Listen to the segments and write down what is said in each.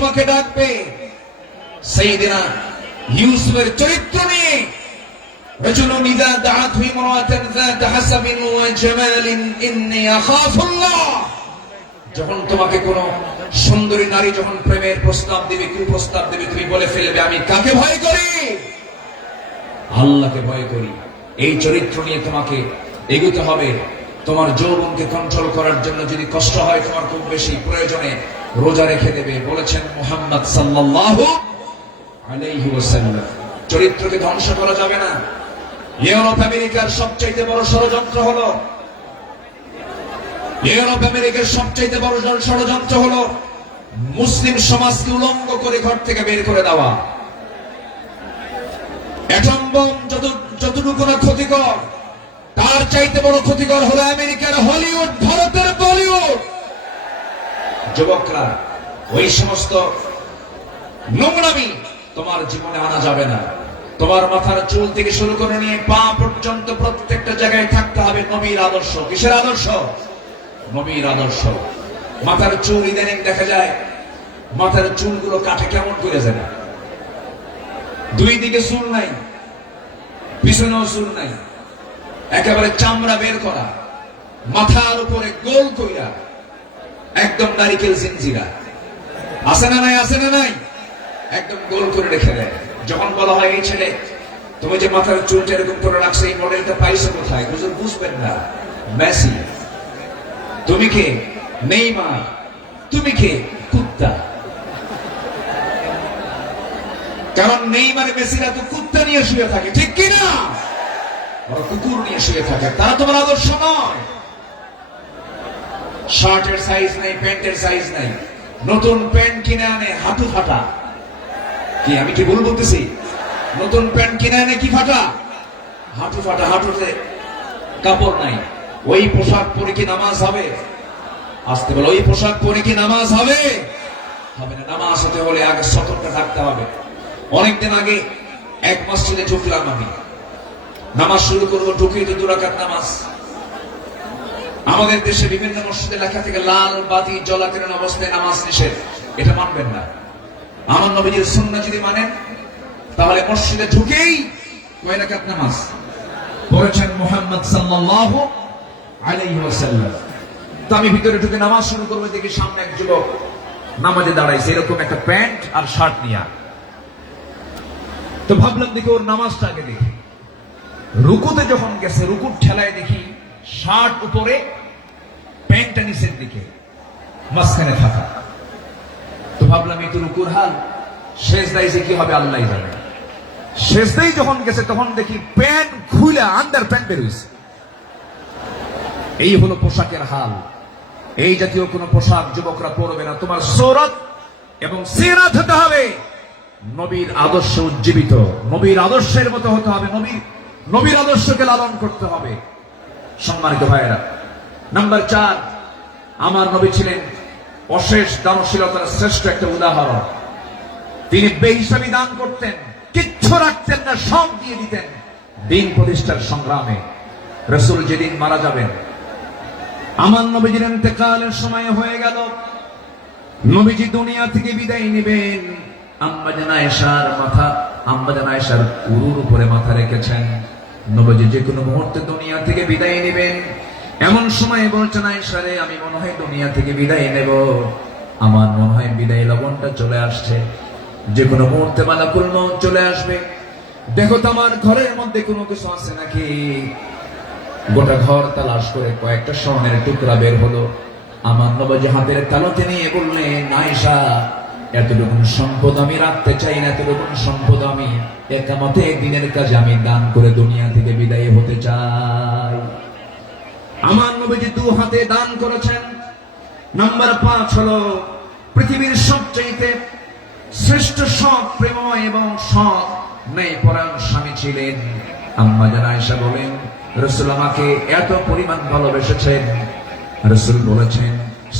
তোমাকে ডাকবে সেই দিনা ইউসুফের চরিত্র নিয়ে رجل إذا دعته امرأة ذات حسب وجمال إني أخاف الله যখন তোমাকে কোন সুন্দরী নারী যখন প্রেমের প্রস্তাব দিবে কুপ্রস্তাব দিবে তুমি বলে ফেলবে আমি কাকে ভয় করি আল্লাহকে ভয় করি এই চরিত্র নিয়ে তোমাকে এগোতে হবে তোমার যৌবনকে কন্ট্রোল করার জন্য যদি কষ্ট হয় তোমার খুব বেশি প্রয়োজনে রোজা রেখে দেবে। বলেছেন মোহাম্মদ সাল্লাল্লাহু আলাইহি ওয়াসাল্লাম। চরিত্রকে ধ্বংস করা যাবে না। ইউরোপ আমেরিকার সবচাইতে বড় ষড়যন্ত্র হলো, ইউরোপ আমেরিকার সবচাইতে বড় ষড়যন্ত্র হলো মুসলিম সমাজকে উলঙ্গ করে ঘর থেকে বের করে দেওয়া। অ্যাটম বোম যত, যতটুকু না ক্ষতিকর, তার চাইতে বড় ক্ষতিকর হলো আমেরিকার হলিউড, ভারতের বলিউড। যুবকরা, ওই সমস্ত নোংরামি তোমার জীবনে আনা যাবে না। তোমার মাথার চুল থেকে শুরু করে নিয়ে পা পর্যন্ত প্রত্যেকটা জায়গায় থাকতে হবে নবীর আদর্শ। কিসের আদর্শ? নবীর আদর্শ। মাথার চুল ইদানিং দেখা যায়, মাথার চুলগুলো কাঠে কেমন করে যায় দুই দিকে চুল নাই, পিছনেও চুল নাই। একেবারে চামড়া বের করা, মাথার উপরে গোল কইরা একদম নারিকেল জিনজিরা আছে না নাই, আছে না নাই? একদম গোল করে রেখে দেয়। যখন বলা হয়, এই ছেলে, তুমি যে মাথার চুলটা এরকম করে রাখছো, এই মডেলটা পাইছো কোথায়? হুজুর বুঝবেন না। মেসি, তুমি কে? নেইমার, তুমি কে? কুত্তা। কারণ নেইমার মেসিরা তো কুত্তা নিয়ে শুয়ে থাকে, ঠিক কি না ওরা কুকুর নিয়ে শুয়ে থাকে। তারা তোমার আদর্শ নয়। শার্টের সাইজ নাই, প্যান্টের সাইজ নাই। নতুন প্যান্ট কিনে আনে হাঁটু ফাটা। কি, আমি কি ভুল বলতেছি? নতুন প্যান্ট কিনে আনে কি ফাটা? হাঁটু ফাটা, হাঁটুতে কাপড় নাই। ওই পোশাক পরে কি নামাজ হবে? আসতে বলে, ওই পোশাক পরে কি নামাজ হবে? হবে না, নামাজ হতে হলে আগে সতর্ক থাকতে হবে। অনেকদিন আগে এক মসজিদে ঢুকলাম আমি। নামাজ শুরু করব ঢুকিয়ে তো দুরাকাত নামাজ। আমাদের দেশে বিভিন্ন মসজিদে লেখা থেকে লাল, বাতি, জলাকরণ অবস্থায় নামাজ নিষেধ। এটা মানবেন না। আমার নবীজির সুন্না যদি মানেন, তাহলে মসজিদে ঢুকেই কয় নামাজ? পড়েছেন মুহাম্মদ সাল্লাল্লাহু আলাইহি ওয়াসাল্লাম। তো আমি ভিতরে ঢুকে নামাজ শুরু করব, দেখি সামনে এক যুবক নামাজে দাঁড়াইছে, এরকম একটা প্যান্ট আর শার্ট নিয়া। তো ভাবলাম দেখি ওর নামাজটা আগে দেখি। রুকুতে যখন গেছে, রুকুর ঠেলায় দেখি শার্ট উপরে প্যান্টটা নিচের দিকে, মাঝখানে থাকা তো ভাবলাম, এই তো রুকুর হাল। শেষ দায় যে কি হবে আল্লাহ জানে। শেষ দায় যখন গেছে, তখন দেখি প্যান্ট খুলে আন্ডার প্যান্ট বেরোইছে এই হলো পোশাকের হাল। এই জাতীয় কোন পোশাক যুবকরা পরবে না। তোমার সৌরত এবং সিরাত হতে হবে। নবীর আদর্শ উজ্জীবিত। নবীর আদর্শের মতো হতে হবে। নবীর নবীর আদর্শকে লালন করতে হবে। সম্মানিত ভাইয়েরা, নাম্বার চার, আমার নবী ছিলেন অশেষ দানশীলতার শ্রেষ্ঠ একটা উদাহরণ। তিনি বেহিসাবি দান করতেন, কিচ্ছু রাখতেন না, সব দিয়ে দিতেন। দিন প্রতিষ্ঠার সংগ্রামে রসুল যেদিন মারা যাবেন, আমার নবীজির ইন্তেকালের সময় হয়ে গেল, নবীজি দুনিয়া থেকে বিদায় নেবেন। আম্মা জানা এসার মাথা, আম্মা জানা এসার উরুর উপরে মাথা রেখেছেন। নবীজি যে কোনো মুহূর্তে দুনিয়া থেকে বিদায় নেবেন। এমন সময় বলছেন, আয়েশারে, আমি মনে হয় দুনিয়া থেকে বিদায় নেব। আমার মনে হয় বিদায় লবণটা চলে আসছে। যে কোনো মুহূর্তে মালাকুল মউত চলে আসবে। দেখো তো আমার ঘরের মধ্যে কোনো কিছু আছে নাকি? গোটা ঘর তালাশ করে কয়েকটা স্বর্ণের টুকরা বের হলো। আমার নবজি হাতের তালতে নিয়ে বললেন আয়সা এতটুকু সম্পদ আমি রাখতে চাই না এতটুকু সম্পদ আমি একামতে দিনের কাজে আমি দান করে দুনিয়া থেকে বিদায় হতে চাই। আমার নবীজি দু হাতে দান করেছেন। নাম্বার পাঁচ হলো পৃথিবীর সবচাইতে শ্রেষ্ঠ সৎ প্রেম এবং সৎ নেই পরাণ স্বামী ছিলেন। আম্মা জানা আয়েশা বলেন, রসুল আমাকে এত পরিমাণ ভালোবেসেছেন। রসুল বলেছেন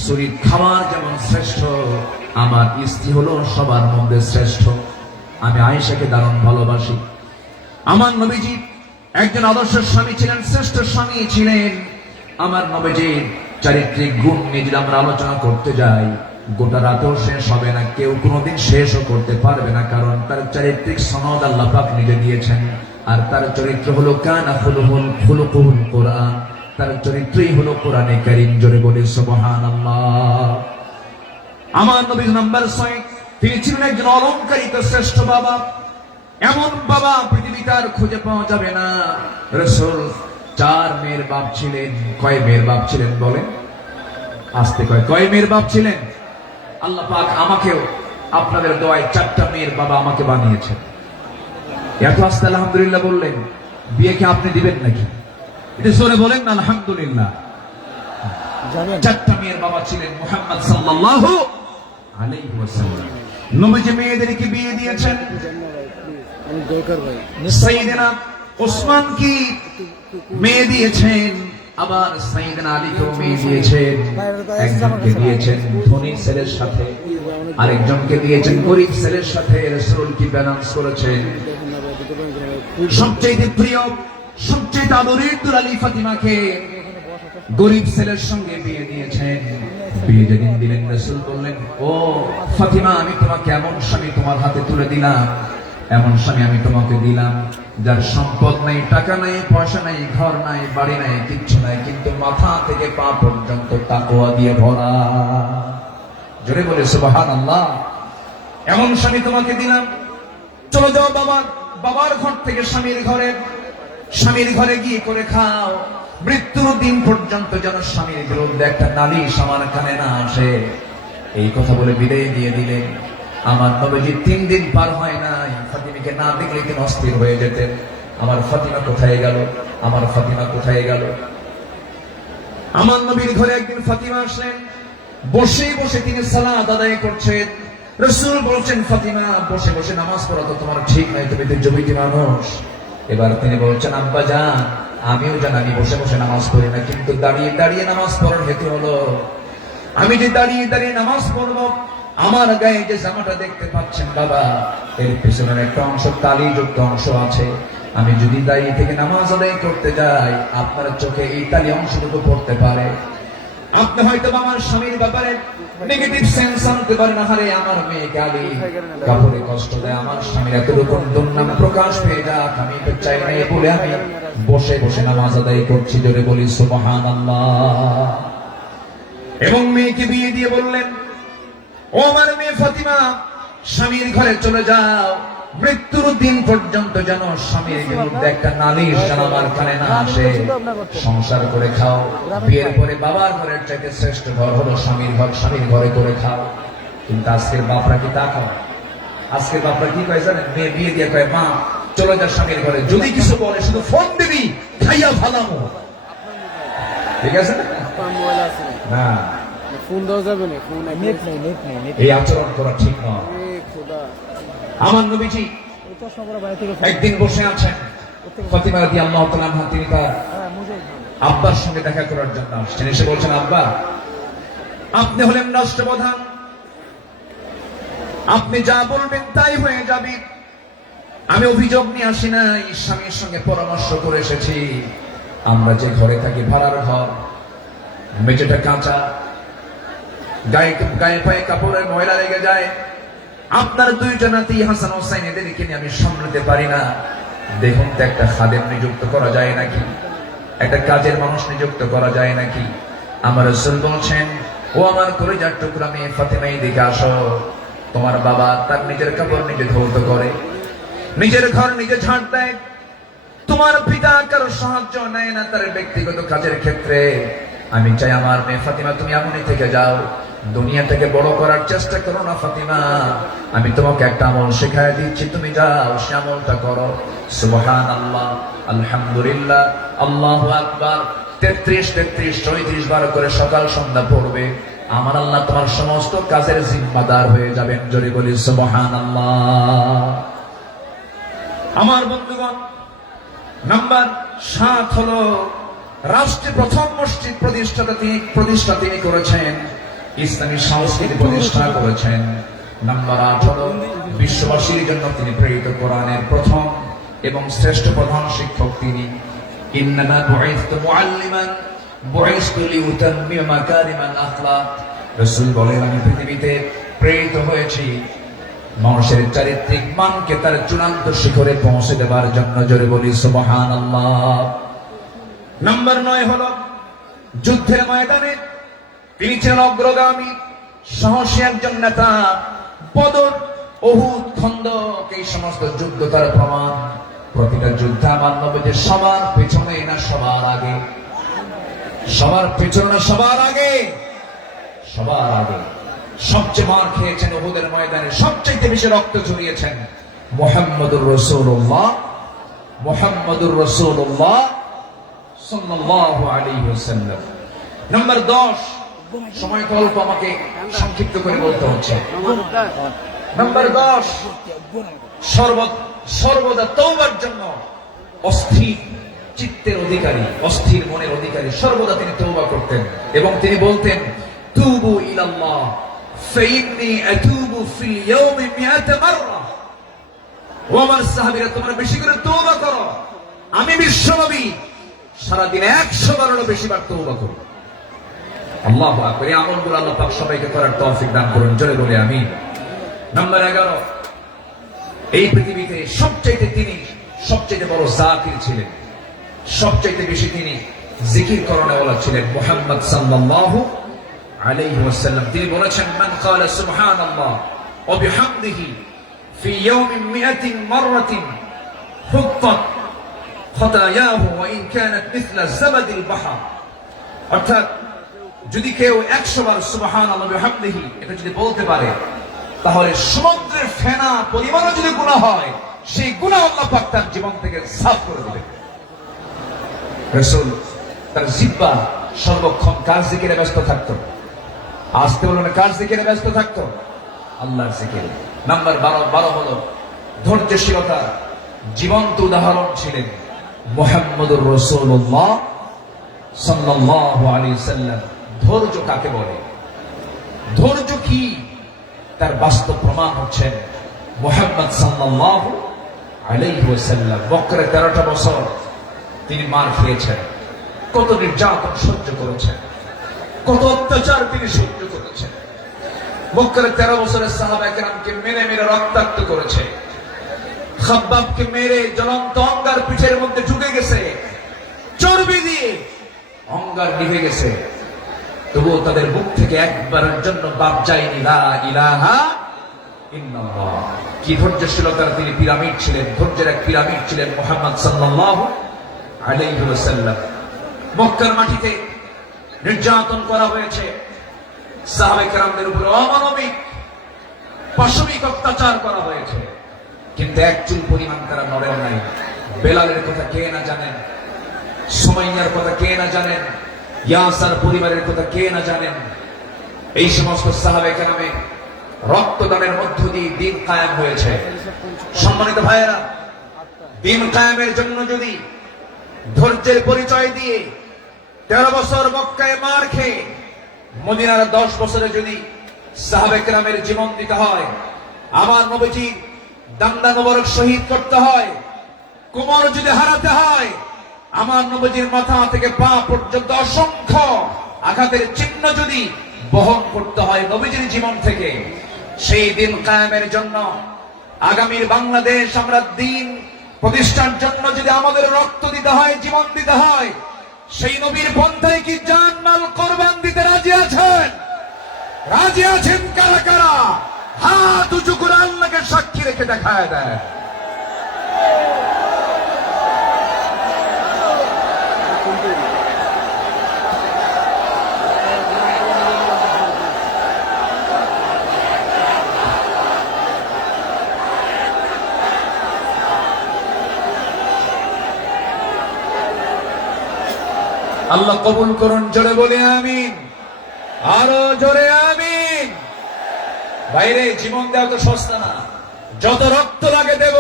শরীর খাওয়ার যেমন শ্রেষ্ঠ আমার স্ত্রী হলো সবার মধ্যে শ্রেষ্ঠ। আমি আয়েশাকে দারুণ ভালোবাসি। আমার নবীজি একজন আদর্শ স্বামী ছিলেন, শ্রেষ্ঠ স্বামী ছিলেন। আমার নবীজির চারিত্রিক গুণ নিয়ে আমরা আলোচনা করতে যাই, গোটা রাতেও শেষ হবে না, কেউ কোনোদিন শেষও করতে পারবে না, কারণ তার চারিত্রিক সনদ আল্লাহ নিজে দিয়েছেন। আর তার চরিত্র হলো কানা ফুলহুল ফুলকুহুল কোরআন। তার চরিত্রই হলো কোরআনে কারিম, জোরে বলে সুবহানাল্লাহ। আমার নবী নাম্বার ছয়। তিনি ছিলেন একজন অলংকারিত শ্রেষ্ঠ বাবা। এমন বাবা পৃথিবীতে আর খুঁজে পাওয়া যাবে না। রসুল চার মেয়ের বাপ ছিলেন। কয় মেয়ের বাপ ছিলেন বলেন? আসতে কয় কয় মেয়ের বাপ ছিলেন? আল্লাহ পাক আমাকেও আপনাদের দোয়ায় চারটা মেয়ের বাবা আমাকে বানিয়েছেন। এত আসতে আলহামদুলিল্লাহ বললেন বিয়ে কি আপনি দিবেন নাকি? এটা জোরে বলেন না আলহামদুলিল্লাহ চারটা মেয়ের বাবা ছিলেন মোহাম্মদ সাল্লাল্লাহু নবীজি মেয়েদেরকে বিয়ে দিয়েছেন আমি দরকার ওসমান কি মেয়ে দিয়েছেন? আবার সাইয়েদনা আলীকেও মেয়ে দিয়েছেন? একজনকে দিয়েছেন ধনী ছেলের সাথে আরেকজনকে দিয়েছেন গরিব ছেলের সাথে রসুল কি ব্যালেন্স করেছেন? সবচেয়ে প্রিয় সবচেয়ে আদরের দুলালি ফাতিমাকে গরিব ছেলের সঙ্গে বিয়ে দিয়েছেন। বিয়ে যেদিন দিলেন রসুল বললেন, ও ফাতিমা, আমি তোমাকে এমন স্বামী তোমার হাতে তুলে দিলাম। এমন স্বামী আমি তোমাকে দিলাম যার সম্পদ নাই, টাকা নাই, পয়সা নাই, ঘর নাই, বাড়ি নাই, কিচ্ছু নাই, কিন্তু মাথা থেকে পা পর্যন্ত তাকোয়া দিয়ে ভরা। জোরে বলে সুবাহান আল্লাহ এমন স্বামী তোমাকে দিলাম। চলো যাও বাবার বাবার ঘর থেকে স্বামীর ঘরে স্বামীর ঘরে গিয়ে করে খাও। মৃত্যুর দিন পর্যন্ত যেন স্বামীর বিরুদ্ধে একটা নালিশ আমার কানে না আসে। এই কথা বলে বিদায় দিয়ে দিলেন। আমার নবীজি তিন দিন পার হয় নাই। ফাতিমাকে না দেখলে তিনি অস্থির হয়ে যেতেন। আমার ফাতিমা কোথায় গেল? আমার ফাতিমা কোথায় গেল? আমার নবীর ঘরে একদিন ফাতিমা আসলেন। বসে বসে তিনি সালাত আদায় করছেন। রসুল বলছেন, ফাতিমা, বসে বসে নামাজ পড়া তো তোমার ঠিক নাই, তুমি তো জমিটি মানুষ। এবার তিনি বলছেন, আব্বা, যান। আমিও জানি, আমি বসে বসে নামাজ পড়ি না, কিন্তু দাঁড়িয়ে দাঁড়িয়ে নামাজ পড়ার হেতু হলো, আমি যে দাঁড়িয়ে দাঁড়িয়ে নামাজ পড়ব, আমার গায়ে যে জামাটা দেখতে পাচ্ছেন বাবা, এর পিছনের একটা অংশ তালি যুক্ত অংশ আছে। আমি যদি দাঁড়িয়ে থেকে নামাজ আদায় করতে যাই, আপনার চোখে এই তালি অংশটুকু পড়তে পারে। আপনি হয়তো আমার স্বামীর ব্যাপারে নেগেটিভ সেন্স আনতে পারেন, আহারে আমার মেয়ে গালি কাপড়ে কষ্ট দেয়, আমার স্বামীর এতটুকু দুর্নাম প্রকাশ পেয়ে যাক, আমি তো চাই না বলে আমি বসে বসে নামাজ আদায় করছি, জোরে বলি সুবহান এবং মেয়েকে বিয়ে দিয়ে বললেন, ও আমার মেয়ে ফাতিমা, স্বামীর ঘরে চলে যাও। মৃত্যুর দিন পর্যন্ত যেন স্বামীর বিরুদ্ধে একটা নালিশ যেন আমার কানে না আসে। সংসার করে খাও। বিয়ের পরে বাবার ঘরের চাইতে শ্রেষ্ঠ ঘর হলো স্বামীর ঘর। স্বামীর ঘরে করে খাও। কিন্তু আজকের বাপরা কি তা খাও আজকের বাপরা কি কয় জানেন? মেয়ে বিয়ে দিয়ে কয় মা চলে যা স্বামীর ঘরে। যদি কিছু বলে শুধু ফোন দিবি খাইয়া ভালামো। ঠিক আছে না? ফোন দেওয়া যাবে না ফোন নেট নেই নেট নেই এই আচরণ করা ঠিক নয়। আমার নবীজি একদিন বসে আছেন। ফাতিমা রাদি আল্লাহ তাআলা তিনি তার আব্বার সঙ্গে দেখা করার জন্য আসছেন। এসে বলছেন, আব্বা, আপনি হলেন রাষ্ট্রপ্রধান। আপনি যা বলবেন তাই হয়ে যাবে। আমি অভিযোগ নিয়ে আসি নাই, স্বামীর সঙ্গে পরামর্শ করে এসেছি। আমরা যে ঘরে থাকি ভাড়ার ঘর, মেঝেটা কাঁচা, গায়ে গায়ে পায়ে কাপড়ের ময়লা লেগে যায়। আপনার দুইজন নাতি হাসান হোসাইন এদেরকে নিয়ে আমি সামলাতে পারি না। দেখুন তো একটা খাদেম নিযুক্ত করা যায় নাকি? একটা কাজের মানুষ নিযুক্ত করা যায় নাকি? আমার রসুল বলছেন, ও আমার কলিজার টুকরা মেয়ে ফাতেমাই দিকে আসো। তোমার বাবা তার নিজের কাপড় নিজে ধৌত করে, নিজের ঘর নিজে ঝাড় দেয়। তোমার পিতা কারও সাহায্য নেয় না তার ব্যক্তিগত কাজের ক্ষেত্রে। আমি চাই আমার মেয়ে ফাতিমা, তুমি এমনই থেকে যাও। দুনিয়া থেকে বড় করার চেষ্টা করো না, ফাতিমা। আমি তোমাকে একটা আমল শেখায় দিচ্ছি, তুমি যাও, সে আমলটা করো। সুবহান আল্লাহ আলহামদুলিল্লাহ, আল্লাহ আকবার। তেত্রিশ তেত্রিশ, চৌত্রিশ, বার করে সকাল সন্ধ্যা পড়বে। আমার আল্লাহ তোমার সমস্ত কাজের জিম্মাদার হয়ে যাবেন, জোরে বলি সুবহান আল্লাহ আমার বন্ধুগণ, নাম্বার সাত হলো রাষ্ট্রের প্রথম মসজিদ প্রতিষ্ঠাতা তিনি প্রতিষ্ঠা তিনি করেছেন। ইসলামী সংস্কৃতি প্রতিষ্ঠা করেছেন। নাম্বার আট বিশ্ববাসীর জন্য তিনি প্রেরিত কোরআনের প্রথম এবং শ্রেষ্ঠ প্রধান শিক্ষক তিনি। ইন্নামা বুইসতু মুআল্লিমান বুইসতু লিউতাম্মিমা মাকারিমাল আখলাক। আমি পৃথিবীতে প্রেরিত হয়েছি। মানুষের চারিত্রিক মানকে তার চূড়ান্ত শিখরে পৌঁছে দেবার জন্য। জোরে বলি সুবহান নাম্বার নয় হলো, যুদ্ধের ময়দানে তিনি ছিলেন অগ্রগামী, সাহসী একজন নেতা, বদর অহুদ খন্দক এই সমস্ত যুদ্ধ তার প্রমাণ। প্রতিটা যুদ্ধে আমার নবীদের সবার পেছনে না সবার আগে। সবার পেছনে না সবার আগে। সবার আগে। সবচেয়ে মার খেয়েছেন ওহুদের ময়দানে সবচেয়ে বেশি রক্ত ঝরিয়েছেন মোহাম্মদুর রসুল্লাহ মোহাম্মদুর রসুল্লাহ সাল্লাল্লাহু আলাইহি ওয়াসাল্লাম। নাম্বার 10 সময় অল্প আমাকে সংক্ষিপ্ত করে বলতে হচ্ছে। নাম্বার 10 সর্বত সর্বদা তওবার জন্য অস্থির চিত্তের অধিকারী, অস্থির মনের অধিকারী। সর্বদা তিনি তওবা করতেন এবং তিনি বলতেন, তুবু ইলাল্লাহ আতুবু ফিল ইয়াউমি মাররা। সাহাবীরা, তোমরা বেশি করে তওবা করো। আমি বিশ্বনবী সারাদিন একশো বারেরও বেশি বার তওবা করো আল্লাহ আকবার। আমলগুলো আল্লাহ পাক সবাইকে করার তৌফিক দান করুন। জোরে বলে আমি নাম্বার এগারো। এই পৃথিবীতে সবচাইতে তিনি সবচাইতে বড় জাকির ছিলেন। সবচাইতে বেশি তিনি জিকির করণেওয়ালা ছিলেন মোহাম্মদ সাল্লাল্লাহু আলাইহি ওয়াসাল্লাম। তিনি বলেছেন, মান ক্বালা সুবহানাল্লাহ ওয়া বিহামদিহি ফি ইয়াউমিন মিআতিন মাররাতিন হুত্তাত খতায়াহু ওয়া ইন কানাত মিথলা জাবাদিল বাহর। অর্থাৎ যদি কেউ একশো বার সুবাহান আল্লাহি এটা যদি বলতে পারে, তাহলে সমুদ্রের ফেনা পরিমাণও যদি গুণা হয়, সেই গুণা আল্লাহ পাক তার জীবন থেকে সাফ করে দেবে রসুল তার জিব্বা সর্বক্ষণ কাজ জিকিরে ব্যস্ত থাকতো? আসতে বলুন কাজ জিকিরে ব্যস্ত থাকতো? আল্লাহর জিকির। নাম্বার বারো বারো হলো ধৈর্যশীলতা। জীবন্ত উদাহরণ ছিলেন মোহাম্মদুর রসুল্লাহ সাল্লাল্লাহু আলাইহি সাল্লাম। ধৈর্য কাকে বলে? ধৈর্য কি? তার বাস্তব প্রমাণ হচ্ছেন মোহাম্মদ ওয়াসাল্লাম। বকরে 13টা বছর তিনি মার খেয়েছেন। কত নির্যাতন সহ্য করেছেন। কত অত্যাচার তিনি সহ্য করেছেন। বকরে 13 বছরের সাহাব একরামকে মেরে মেরে রক্তাক্ত করেছে। খাব্বাবকে মেরে জ্বলন্ত অঙ্গার পিঠের মধ্যে ঢুকে গেছে। চর্বি দিয়ে অঙ্গার নিভে গেছে। তবুও তাদের মুখ থেকে একবারের জন্য বাপ যায়নি। কি ধৈর্যশীলতার তিনি পিরামিড ছিলেন, ধৈর্যের এক পিরামিড ছিলেন মোহাম্মদ ওয়াসাল্লাম। মক্কার মাটিতে নির্যাতন করা হয়েছে। সাহাবায়ে কেরামদের উপর অমানবিক, পাশবিক অত্যাচার করা হয়েছে। কিন্তু এক চুল পরিমাণ তারা নড়েন নাই। বেলালের কথা কে না জানেন? সুমাইয়ার কথা কে না জানেন? ইয়াসার পরিবারের কথা কে না জানেন? এই সমস্ত সাহাবে কেরামে রক্তদানের মধ্য দিয়ে দিন কায়েম হয়েছে। সম্মানিত ভাইয়েরা, দিন কায়েমের জন্য যদি ধৈর্যের পরিচয় দিয়ে তেরো বছর মক্কায় মার খেয়ে মদিনার দশ বছরে যদি সাহাবে কেরামের জীবন দিতে হয়, আমার নবীজি দান্দা নবরক শহীদ করতে হয়, কোমর যদি হারাতে হয় আমার নবজির মাথা থেকে পা পর্যন্ত অসংখ্য আঘাতের চিহ্ন যদি বহন করতে হয় নবীজির জীবন থেকে, সেই দিন কায়েমের জন্য আগামীর বাংলাদেশ আমরা দিন প্রতিষ্ঠার জন্য যদি আমাদের রক্ত দিতে হয়, জীবন দিতে হয়, সেই নবীর পন্থায় কি জান মাল কোরবান দিতে রাজি আছেন? রাজি আছেন কারা কারা? হাত উঁচু করে আল্লাহকে সাক্ষী রেখে দেখায় দেয় আল্লাহ কবুল করুন, জোরে বলে আমিন। আরও জোরে আমিন। বাইরে জীবন দেওয়া তো সস্তা না। যত রক্ত লাগে দেব,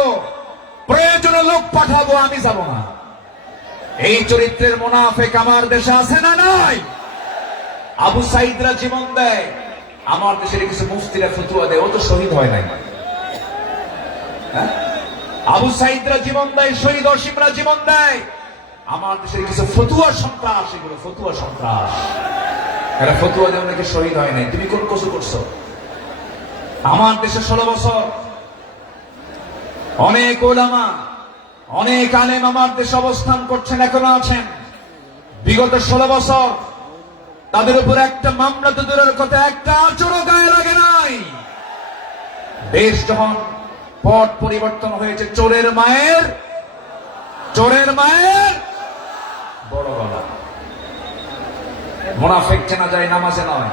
প্রয়োজনে লোক পাঠাবো, আমি যাব না। এই চরিত্রের মোনাফেক আমার দেশে আছে না নাই? আবু সাইদরা জীবন দেয়, আমার দেশের কিছু মুফতিরা ফতুয়া দেয়, ও তো শহীদ হয় নাই। হ্যাঁ? আবু সাইদরা জীবন দেয়, শহীদ অসীমরা জীবন দেয়। আমার দেশের কিছু ফতুয়া সন্ত্রাস, এগুলো ফতুয়া সন্ত্রাস। এরা ফতুয়া দেওয়া নাকি শহীদ হয় নাই। তুমি কোন কসু করছ? আমার দেশে ষোলো বছর। অনেক ওলামা, অনেক আলেম আমার দেশে অবস্থান করছেন, এখনও আছেন। বিগত ষোলো বছর তাদের উপর একটা মামলা তো দূরের কথা, একটা আচরও গায়ে লাগে নাই। দেশ যখন পট পরিবর্তন হয়েছে, চোরের মায়ের চোরের মায়ের বড় গলা মোনাফেক চেনা যায় নামাজে নয়।